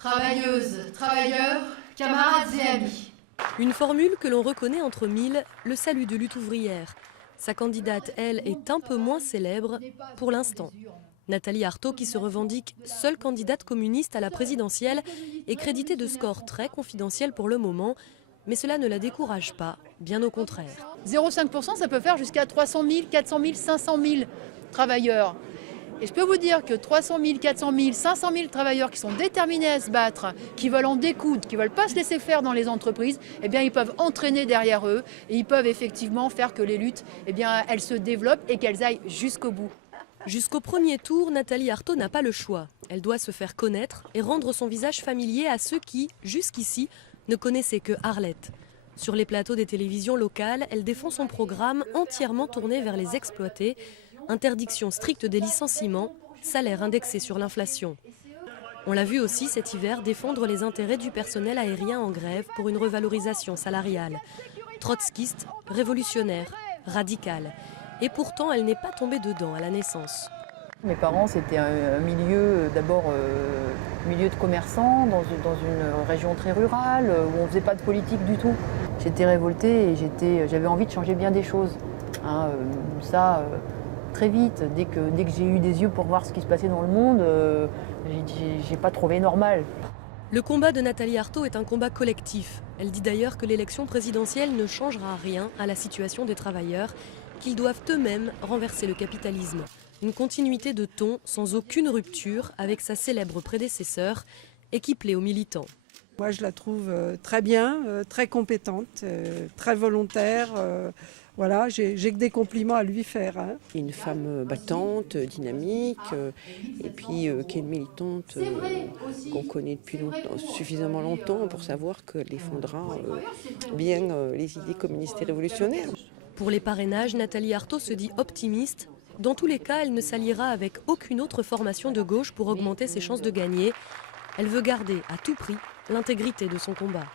Travailleuses, travailleurs, camarades et amis. Une formule que l'on reconnaît entre mille, le salut de lutte ouvrière. Sa candidate, elle, est un peu moins célèbre pour l'instant. Nathalie Arthaud, qui se revendique seule candidate communiste à la présidentielle, est créditée de scores très confidentiels pour le moment, mais cela ne la décourage pas, bien au contraire. 0,5%, ça peut faire jusqu'à 300 000, 400 000, 500 000 travailleurs. Et je peux vous dire que 300 000, 400 000, 500 000 travailleurs qui sont déterminés à se battre, qui veulent en découdre, qui ne veulent pas se laisser faire dans les entreprises, eh bien, ils peuvent entraîner derrière eux et ils peuvent effectivement faire que les luttes, eh bien, elles se développent et qu'elles aillent jusqu'au bout. Jusqu'au premier tour, Nathalie Arthaud n'a pas le choix. Elle doit se faire connaître et rendre son visage familier à ceux qui, jusqu'ici, ne connaissaient que Arlette. Sur les plateaux des télévisions locales, elle défend son programme entièrement tourné vers les exploités. Interdiction stricte des licenciements, salaire indexé sur l'inflation. On l'a vu aussi cet hiver défendre les intérêts du personnel aérien en grève pour une revalorisation salariale. Trotskiste, révolutionnaire, radicale. Et pourtant, elle n'est pas tombée dedans à la naissance. Mes parents, c'était un milieu, d'abord milieu de commerçants, dans une région très rurale, où on ne faisait pas de politique du tout. J'étais révoltée et j'avais envie de changer bien des choses. Très vite, dès que j'ai eu des yeux pour voir ce qui se passait dans le monde, j'ai pas trouvé normal. Le combat de Nathalie Arthaud est un combat collectif. Elle dit d'ailleurs que l'élection présidentielle ne changera rien à la situation des travailleurs, qu'ils doivent eux-mêmes renverser le capitalisme. Une continuité de ton sans aucune rupture avec sa célèbre prédécesseur et qui plaît aux militants. Moi je la trouve très bien, très compétente, très volontaire. Voilà, j'ai que des compliments à lui faire. Une femme battante, dynamique, et puis qui est une militante qu'on connaît depuis suffisamment longtemps pour savoir qu'elle défendra bien les idées communistes et révolutionnaires. Pour les parrainages, Nathalie Arthaud se dit optimiste. Dans tous les cas, elle ne s'alliera avec aucune autre formation de gauche pour augmenter ses chances de gagner. Elle veut garder à tout prix l'intégrité de son combat.